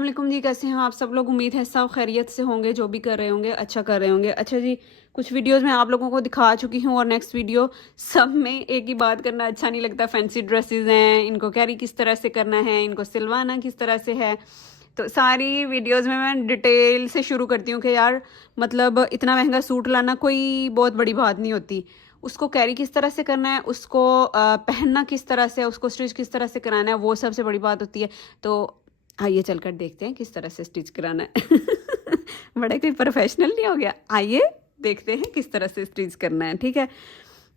वालेकुम जी, कैसे हैं आप सब लोग। उम्मीद है सब खैरियत से होंगे, जो भी कर रहे होंगे अच्छा कर रहे होंगे। अच्छा जी, कुछ वीडियोस में आप लोगों को दिखा चुकी हूँ और नेक्स्ट वीडियो सब में एक ही बात करना अच्छा नहीं लगता। फैंसी ड्रेसेस हैं, इनको कैरी किस तरह से करना है, इनको सिलवाना किस तरह से है। तो सारी वीडियोस में मैं डिटेल से शुरू करती हूँ कि यार मतलब इतना महंगा सूट लाना कोई बहुत बड़ी बात नहीं होती। उसको कैरी किस तरह से करना है, उसको पहनना किस तरह से, उसको स्टिच किस तरह से कराना है, वो सबसे बड़ी बात होती है। तो आइए चलकर देखते हैं किस तरह से स्टिच कराना है। बड़ा कोई प्रोफेशनल नहीं हो गया। आइए देखते हैं किस तरह से स्टिच करना है, ठीक है।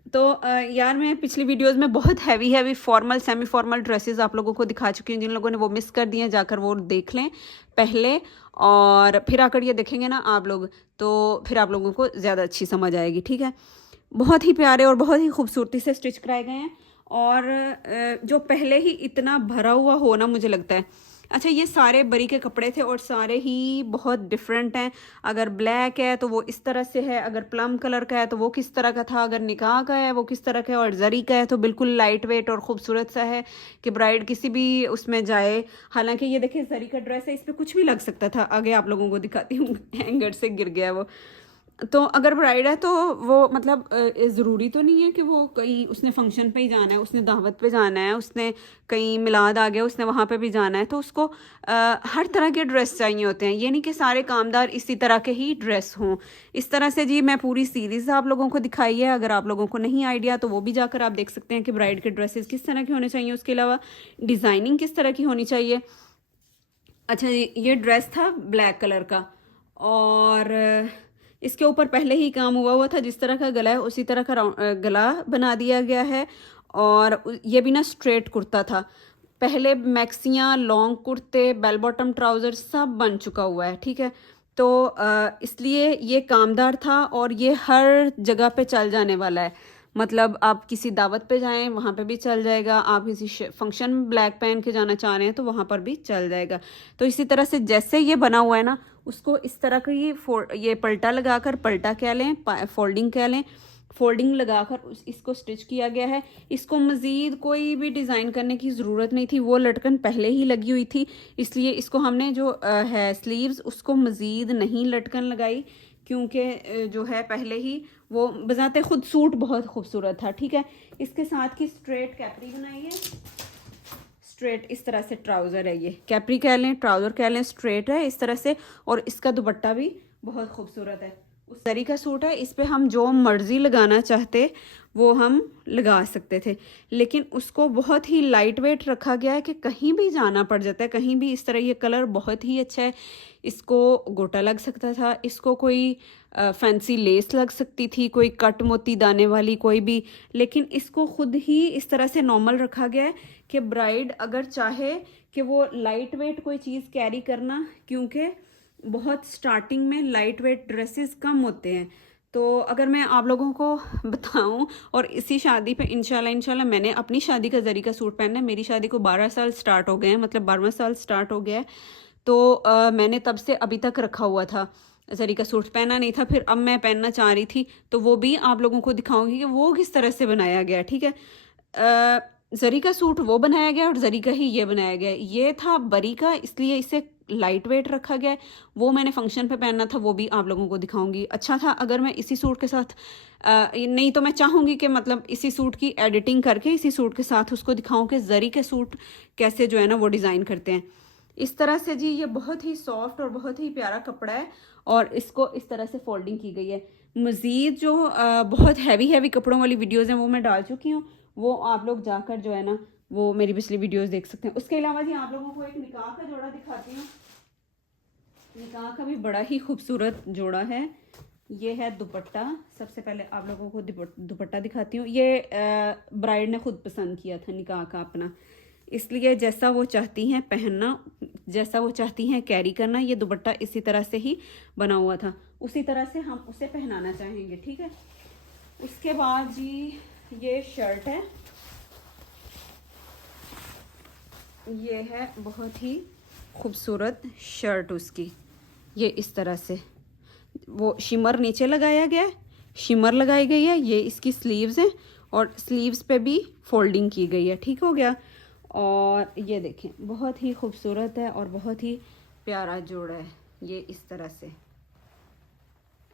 तो यार मैं पिछली वीडियोस में बहुत heavy heavy formal semi formal dresses आप लोगों को दिखा चुकी हूँ। जिन लोगों ने वो मिस कर दिए हैं जाकर वो देख लें पहले, और फिर आकर ये देखेंगे ना आप लोग, तो फिर आप लोगों को ज़्यादा अच्छी समझ आएगी, ठीक है। बहुत ही प्यारे और बहुत ही खूबसूरती से स्टिच कराए गए हैं, और जो पहले ही इतना भरा हुआ हो ना, मुझे लगता है। अच्छा, ये सारे बरी के कपड़े थे और सारे ही बहुत डिफरेंट हैं। अगर ब्लैक है तो वो इस तरह से है, अगर प्लम कलर का है तो वो किस तरह का था, अगर निकाह का है वो किस तरह का है, और जरी का है तो बिल्कुल लाइट वेट और खूबसूरत सा है कि ब्राइड किसी भी उसमें जाए। हालांकि ये देखिए जरी का ड्रेस है, इस पर कुछ भी लग सकता था। आगे आप लोगों को दिखाती हूँ। हैंगर से गिर गया वो। तो अगर ब्राइड है तो वो मतलब ज़रूरी तो नहीं है कि वो कहीं उसने फंक्शन पे ही जाना है, उसने दावत पे जाना है, उसने कहीं मिलाद आ गया उसने वहाँ पे भी जाना है, तो उसको हर तरह के ड्रेस चाहिए होते हैं। ये नहीं कि सारे कामदार इसी तरह के ही ड्रेस हों। इस तरह से जी मैं पूरी सीरीज़ आप लोगों को दिखाई है। अगर आप लोगों को नहीं आइडिया तो वो भी जाकर आप देख सकते हैं कि ब्राइड के ड्रेसेस किस तरह के होने चाहिए, उसके अलावा डिज़ाइनिंग किस तरह की होनी चाहिए। अच्छा जी, ये ड्रेस था ब्लैक कलर का, और इसके ऊपर पहले ही काम हुआ था। जिस तरह का गला है उसी तरह का गला बना दिया गया है। और ये भी ना स्ट्रेट कुर्ता था। पहले मैक्सियाँ, लॉन्ग कुर्ते, बेल बॉटम ट्राउज़र सब बन चुका हुआ है, ठीक है। तो इसलिए ये कामदार था और ये हर जगह पे चल जाने वाला है। मतलब आप किसी दावत पे जाएं वहाँ पे भी चल जाएगा, आप किसी फंक्शन में ब्लैक पहन के जाना चाह रहे हैं तो वहाँ पर भी चल जाएगा। तो इसी तरह से जैसे ये बना हुआ है ना, उसको इस तरह का ये पलटा लगाकर, पलटा कह लें, फोल्डिंग कह लें, फोल्डिंग लगाकर इसको स्टिच किया गया है। इसको मज़ीद कोई भी डिज़ाइन करने की ज़रूरत नहीं थी, वो लटकन पहले ही लगी हुई थी। इसलिए इसको हमने जो है स्लीव्स उसको मज़ीद नहीं लटकन लगाई, क्योंकि जो है पहले ही वो बजाते खुद सूट बहुत खूबसूरत था, ठीक है। इसके साथ की स्ट्रेट कैपरी बनाई है। स्ट्रेट इस तरह से ट्राउज़र है, ये कैपरी कह लें, ट्राउज़र कह लें, स्ट्रेट है इस तरह से। और इसका दुपट्टा भी बहुत खूबसूरत है। उस तरी का सूट है, इस पे हम जो मर्ज़ी लगाना चाहते वो हम लगा सकते थे, लेकिन उसको बहुत ही लाइट वेट रखा गया है कि कहीं भी जाना पड़ जाता है, कहीं भी। इस तरह ये कलर बहुत ही अच्छा है। इसको गोटा लग सकता था, इसको कोई फैंसी लेस लग सकती थी, कोई कट मोती दाने वाली कोई भी, लेकिन इसको खुद ही इस तरह से नॉर्मल रखा गया है कि ब्राइड अगर चाहे कि वो लाइट वेट कोई चीज़ कैरी करना, क्योंकि बहुत स्टार्टिंग में लाइट वेट ड्रेसेस कम होते हैं। तो अगर मैं आप लोगों को बताऊं, और इसी शादी पे इंशाल्लाह मैंने अपनी शादी का जरी का सूट पहनना है। मेरी शादी को 12 साल स्टार्ट हो गए हैं, मतलब 12वां साल स्टार्ट हो गया है। तो मैंने तब से अभी तक रखा हुआ था, जरी का सूट पहना नहीं था। फिर अब मैं पहनना चाह रही थी, तो वो भी आप लोगों को दिखाऊंगी कि वो किस तरह से बनाया गया, ठीक है। जरी का सूट वो बनाया गया और जरी का ही ये बनाया गया। ये था बरी का, इसलिए इसे लाइट वेट रखा गया है। वो मैंने फंक्शन पे पहनना था, वो भी आप लोगों को दिखाऊंगी। अच्छा था अगर मैं इसी सूट के साथ नहीं तो मैं चाहूँगी कि मतलब इसी सूट की एडिटिंग करके इसी सूट के साथ उसको दिखाऊं कि जरी के सूट कैसे जो है ना वो डिज़ाइन करते हैं। इस तरह से जी ये बहुत ही सॉफ्ट और बहुत ही प्यारा कपड़ा है, और इसको इस तरह से फोल्डिंग की गई है। मज़ीद जो बहुत हैवी हैवी कपड़ों वाली वीडियोज़ हैं वो मैं डाल चुकी हूँ, वो आप लोग जाकर जो है ना वो मेरी पिछली वीडियोस देख सकते हैं। उसके अलावा जी आप लोगों को एक निकाह का जोड़ा दिखाती हूँ। निकाह का भी बड़ा ही खूबसूरत जोड़ा है। ये है दुपट्टा। सबसे पहले आप लोगों को दुपट्टा दिखाती हूँ। ये ब्राइड ने खुद पसंद किया था निकाह का अपना, इसलिए जैसा वो चाहती हैं पहनना, जैसा वो चाहती हैं कैरी करना, ये दुपट्टा इसी तरह से ही बना हुआ था। उसी तरह से हम उसे पहनाना चाहेंगे, ठीक है। उसके बाद जी ये शर्ट है। ये है बहुत ही खूबसूरत शर्ट उसकी। ये इस तरह से वो शिमर नीचे लगाया गया है, शिमर लगाई गई है। ये इसकी स्लीव्स हैं और स्लीव्स पे भी फोल्डिंग की गई है, ठीक हो गया। और ये देखें बहुत ही खूबसूरत है और बहुत ही प्यारा जोड़ा है ये इस तरह से।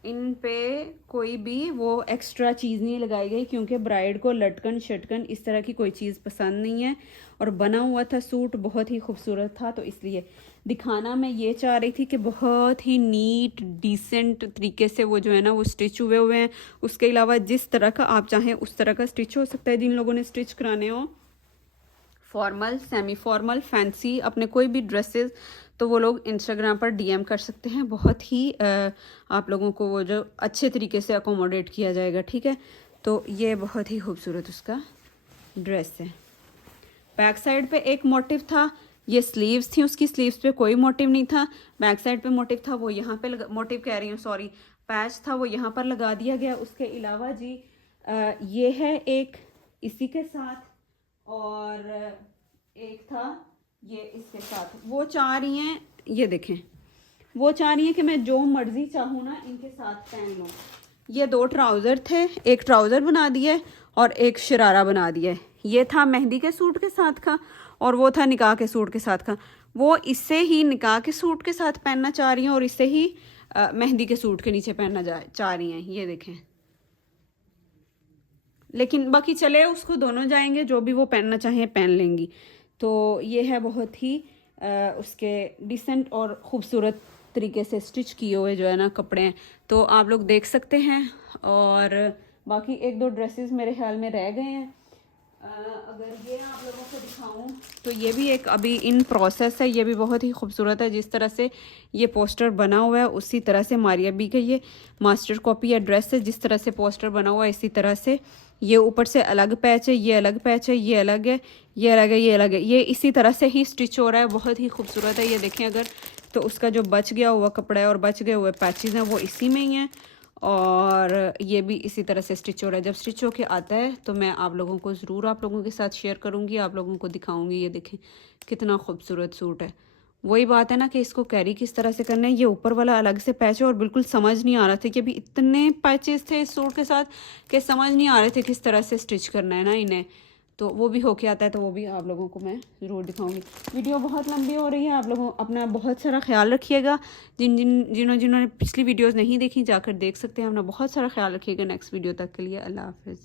इन पे कोई भी वो एक्स्ट्रा चीज़ नहीं लगाई गई क्योंकि ब्राइड को लटकन शटकन इस तरह की कोई चीज़ पसंद नहीं है। और बना हुआ था सूट, बहुत ही खूबसूरत था, तो इसलिए दिखाना मैं ये चाह रही थी कि बहुत ही नीट डिसेंट तरीके से वो जो है ना वो स्टिच हुए हुए हैं। उसके अलावा जिस तरह का आप चाहें उस तरह का स्टिच हो सकता है जिन लोगों ने स्टिच कराने हो, फॉर्मल, सेमी फॉर्मल, फैंसी, अपने कोई भी ड्रेसेस, तो वो लोग इंस्टाग्राम पर डीएम कर सकते हैं। बहुत ही आप लोगों को वो जो अच्छे तरीके से अकोमोडेट किया जाएगा, ठीक है। तो ये बहुत ही खूबसूरत उसका ड्रेस है। बैक साइड पे एक मोटिव था, ये स्लीव्स थी, उसकी स्लीव्स पे कोई मोटिव नहीं था। बैक साइड पे मोटिव था, वो यहाँ पे मोटिव कह रही हूँ सॉरी, पैच था, वो यहाँ पर लगा दिया गया। उसके अलावा जी ये है एक इसी के साथ, और एक था ये इसके साथ। वो चाह रही हैं, ये देखें, वो चाह रही हैं कि मैं जो मर्जी चाहूँ ना इनके साथ पहन लूँ। ये 2 ट्राउज़र थे, एक ट्राउज़र बना दिया और एक शरारा बना दिया। ये था मेहंदी के सूट के साथ का और वो था निकाह के सूट के साथ का। वो इससे ही निकाह के सूट के साथ पहनना चाह रही हैं और इससे ही मेहंदी के सूट के नीचे पहनना चाह रही हैं, ये देखें। लेकिन बाकी चले उसको दोनों जाएंगे, जो भी वो पहनना चाहें पहन लेंगी। तो ये है बहुत ही उसके डिसेंट और ख़ूबसूरत तरीके से स्टिच किए हुए जो है ना कपड़े हैं, तो आप लोग देख सकते हैं। और बाकी 1-2 ड्रेसेस मेरे ख्याल में रह गए हैं। अगर ये आप लोगों को दिखाऊं तो ये भी एक अभी इन प्रोसेस है, ये भी बहुत ही खूबसूरत है। जिस तरह से ये पोस्टर बना हुआ है उसी तरह से मारिया बी का ये मास्टर कॉपी या ड्रेस है। जिस तरह से पोस्टर बना हुआ है इसी तरह से ये ऊपर से अलग पैच है, ये अलग पैच है, ये अलग है, ये अलग है, ये अलग है, ये इसी तरह से ही स्टिच हो रहा है। बहुत ही खूबसूरत है। ये देखें अगर तो उसका जो बच गया हुआ कपड़ा है और बच गए हुए पैचेस हैं वो इसी में ही हैं, और ये भी इसी तरह से स्टिच हो रहा है। जब स्टिच होके आता है तो मैं आप लोगों को ज़रूर आप लोगों के साथ शेयर करूँगी, आप लोगों को दिखाऊँगी। ये देखें कितना खूबसूरत सूट है। वही बात है ना कि इसको कैरी किस तरह से करना है। ये ऊपर वाला अलग से पैच है और बिल्कुल समझ नहीं आ रहा था कि अभी इतने पैचेस थे इस सूट के साथ कि समझ नहीं आ रहे थे किस तरह से स्टिच करना है ना इन्हें। तो वो भी होके आता है, तो वो भी आप लोगों को मैं ज़रूर दिखाऊंगी। वीडियो बहुत लंबी हो रही है, आप लोगों अपना बहुत सारा ख्याल रखिएगा। जिन्होंने पिछली वीडियोस नहीं देखी जाकर देख सकते हैं। अपना बहुत सारा ख्याल रखिएगा। नेक्स्ट वीडियो तक के लिए अल्लाह हाफिज़।